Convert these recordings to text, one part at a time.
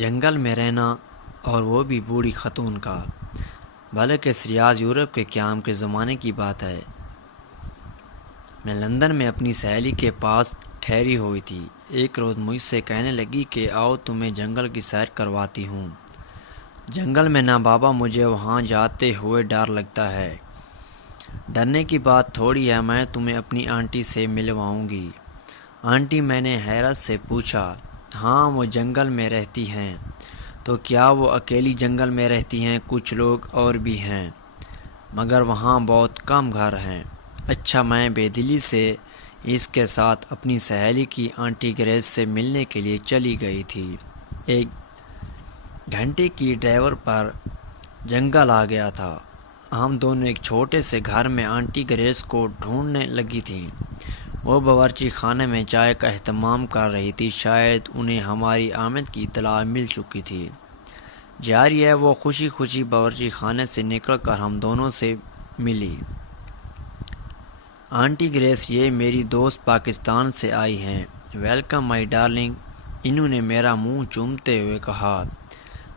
جنگل میں رہنا اور وہ بھی بوڑھی خاتون کا، بلکہ ریاض یورپ کے قیام کے زمانے کی بات ہے۔ میں لندن میں اپنی سہیلی کے پاس ٹھہری ہوئی تھی۔ ایک روز مجھ سے کہنے لگی کہ آؤ تمہیں جنگل کی سیر کرواتی ہوں۔ جنگل میں نہ بابا، مجھے وہاں جاتے ہوئے ڈر لگتا ہے۔ ڈرنے کی بات تھوڑی ہے، میں تمہیں اپنی آنٹی سے ملواؤں گی۔ آنٹی؟ میں نے حیرت سے پوچھا۔ ہاں، وہ جنگل میں رہتی ہیں۔ تو کیا وہ اکیلی جنگل میں رہتی ہیں؟ کچھ لوگ اور بھی ہیں، مگر وہاں بہت کم گھر ہیں۔ اچھا۔ میں بے دلی سے اس کے ساتھ اپنی سہیلی کی آنٹی گریس سے ملنے کے لیے چلی گئی تھی۔ 1 گھنٹے کی ڈرائیو پر جنگل آ گیا تھا۔ ہم دونوں ایک چھوٹے سے گھر میں آنٹی گریس کو ڈھونڈنے لگی تھیں۔ وہ باورچی خانے میں چائے کا اہتمام کر رہی تھی۔ شاید انہیں ہماری آمد کی اطلاع مل چکی تھی۔ جاری ہے، وہ خوشی خوشی باورچی خانے سے نکل کر ہم دونوں سے ملی۔ آنٹی گریس، یہ میری دوست پاکستان سے آئی ہیں۔ ویلکم مائی ڈارلنگ، انہوں نے میرا منہ چومتے ہوئے کہا۔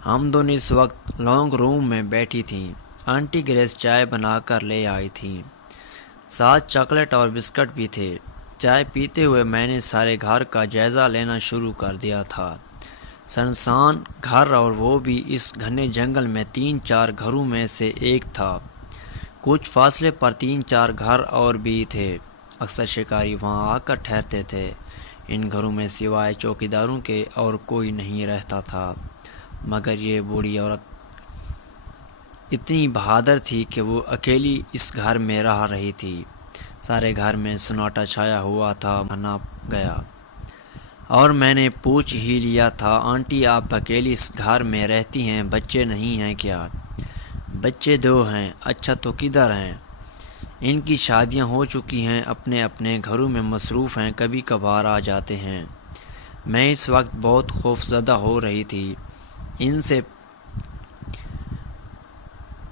ہم دونوں اس وقت لانگ روم میں بیٹھی تھیں۔ آنٹی گریس چائے بنا کر لے آئی تھیں، ساتھ چاکلیٹ اور بسکٹ بھی تھے۔ چائے پیتے ہوئے میں نے سارے گھر کا جائزہ لینا شروع کر دیا تھا۔ سنسان گھر، اور وہ بھی اس گھنے جنگل میں 3-4 گھروں میں سے ایک تھا۔ کچھ فاصلے پر 3-4 گھر اور بھی تھے۔ اکثر شکاری وہاں آ کر ٹھہرتے تھے۔ ان گھروں میں سوائے چوکیداروں کے اور کوئی نہیں رہتا تھا، مگر یہ بوڑھی عورت اتنی بہادر تھی کہ وہ اکیلی اس گھر میں رہ رہی تھی۔ سارے گھر میں سناٹا چھایا ہوا تھا۔ نہ گیا اور میں نے پوچھ ہی لیا تھا، آنٹی آپ اکیلی اس گھر میں رہتی ہیں، بچے نہیں ہیں کیا؟ بچے 2 ہیں۔ اچھا، تو کدھر ہیں؟ ان کی شادیاں ہو چکی ہیں، اپنے اپنے گھروں میں مصروف ہیں، کبھی کبھار آ جاتے ہیں۔ میں اس وقت بہت خوفزدہ ہو رہی تھی۔ ان سے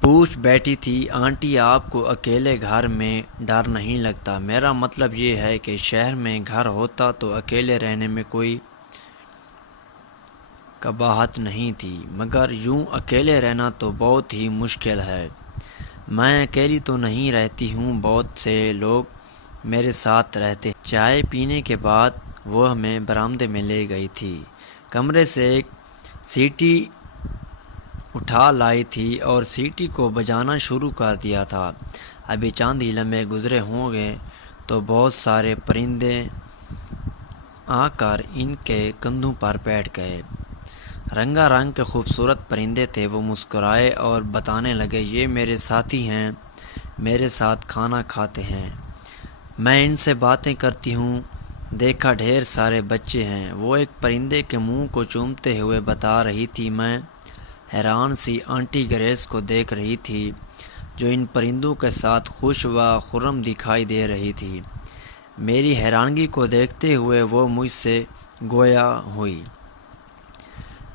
پوچھ بیٹھی تھی، آنٹی آپ کو اکیلے گھر میں ڈر نہیں لگتا؟ میرا مطلب یہ ہے کہ شہر میں گھر ہوتا تو اکیلے رہنے میں کوئی قباحت نہیں تھی، مگر یوں اکیلے رہنا تو بہت ہی مشکل ہے۔ میں اکیلی تو نہیں رہتی ہوں، بہت سے لوگ میرے ساتھ رہتے ہیں۔ چائے پینے کے بعد وہ ہمیں برآمدے میں لے گئی تھی۔ کمرے سے ایک سیٹی اٹھا لائی تھی اور سیٹی کو بجانا شروع کر دیا تھا۔ ابھی چند ہی لمحے گزرے ہوں گے تو بہت سارے پرندے آ کر ان کے کندھوں پر بیٹھ گئے۔ رنگا رنگ کے خوبصورت پرندے تھے۔ وہ مسکرائے اور بتانے لگے، یہ میرے ساتھی ہیں، میرے ساتھ کھانا کھاتے ہیں، میں ان سے باتیں کرتی ہوں۔ دیکھا ڈھیر سارے بچے ہیں، وہ ایک پرندے کے منہ کو چومتے ہوئے بتا رہی تھی۔ میں حیران سی آنٹی گریس کو دیکھ رہی تھی، جو ان پرندوں کے ساتھ خوش و خرم دکھائی دے رہی تھی۔ میری حیرانگی کو دیکھتے ہوئے وہ مجھ سے گویا ہوئی،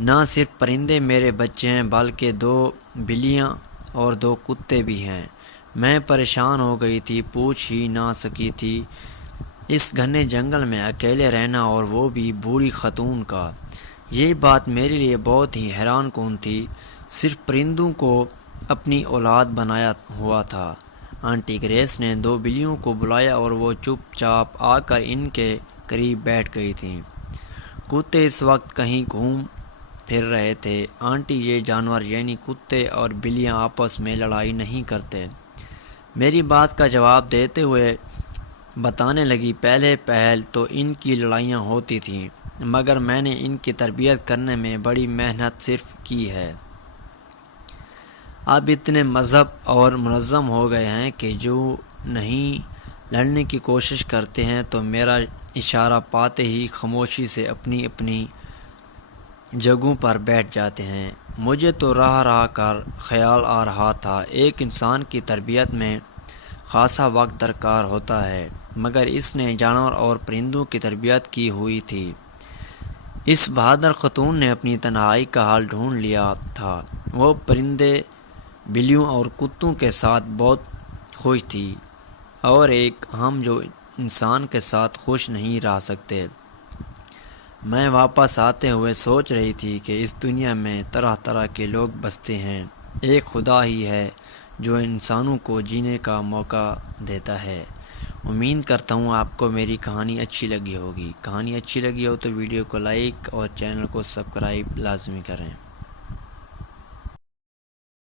نہ صرف پرندے میرے بچے ہیں، بلکہ 2 بلیاں اور 2 کتے بھی ہیں۔ میں پریشان ہو گئی تھی، پوچھ ہی نہ سکی تھی۔ اس گھنے جنگل میں اکیلے رہنا، اور وہ بھی بوڑھی خاتون کا، یہ بات میرے لیے بہت ہی حیران کن تھی۔ صرف پرندوں کو اپنی اولاد بنایا ہوا تھا۔ آنٹی گریس نے 2 بلیوں کو بلایا اور وہ چپ چاپ آ کر ان کے قریب بیٹھ گئی تھیں۔ کتے اس وقت کہیں گھوم پھر رہے تھے۔ آنٹی، یہ جانور یعنی کتے اور بلیاں آپس میں لڑائی نہیں کرتے؟ میری بات کا جواب دیتے ہوئے بتانے لگی، پہلے پہل تو ان کی لڑائیاں ہوتی تھیں، مگر میں نے ان کی تربیت کرنے میں بڑی محنت صرف کی ہے۔ اب اتنے مہذب اور منظم ہو گئے ہیں کہ جو نہیں لڑنے کی کوشش کرتے ہیں تو میرا اشارہ پاتے ہی خاموشی سے اپنی اپنی جگہوں پر بیٹھ جاتے ہیں۔ مجھے تو رہ کر خیال آ رہا تھا، ایک انسان کی تربیت میں خاصا وقت درکار ہوتا ہے، مگر اس نے جانور اور پرندوں کی تربیت کی ہوئی تھی۔ اس بہادر خاتون نے اپنی تنہائی کا حل ڈھونڈ لیا تھا۔ وہ پرندے، بلیوں اور کتوں کے ساتھ بہت خوش تھی، اور ایک ہم جو انسان کے ساتھ خوش نہیں رہ سکتے۔ میں واپس آتے ہوئے سوچ رہی تھی کہ اس دنیا میں طرح طرح کے لوگ بستے ہیں، ایک خدا ہی ہے جو انسانوں کو جینے کا موقع دیتا ہے۔ امید کرتا ہوں آپ کو میری کہانی اچھی لگی ہوگی۔ کہانی اچھی لگی ہو تو ویڈیو کو لائک اور چینل کو سبسکرائب لازمی کریں۔